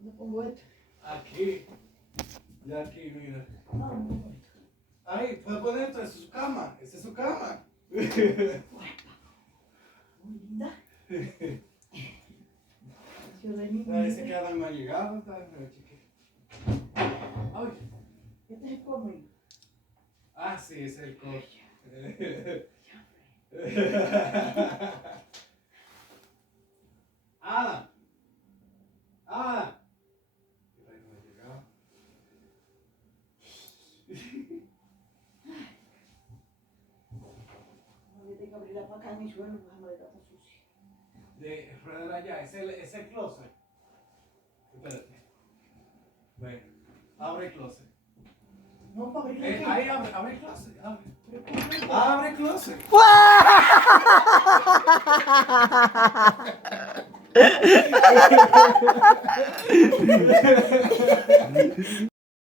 ¿Dónde pongo esto? Aquí. Ya aquí, mira. No, no. Ahí, puede poner esto, es su cama. Esa es su cama. Muy linda. Yo de mi Parece que Adam no ha llegado. Está chiquito. Ay. Este es el cómic. Ah, sí, es el coche. Adam. Adam. ¿Qué tal no ha llegado? Voy a tener que abrirla para acá en mi suelo, la maleta está sucia. De rueda allá, es el closet. Espérate. Ven, abre el closet. No, para abrirla aquí. Ahí abre el closet. Abre. Pero ¿cómo no? Abre el closet.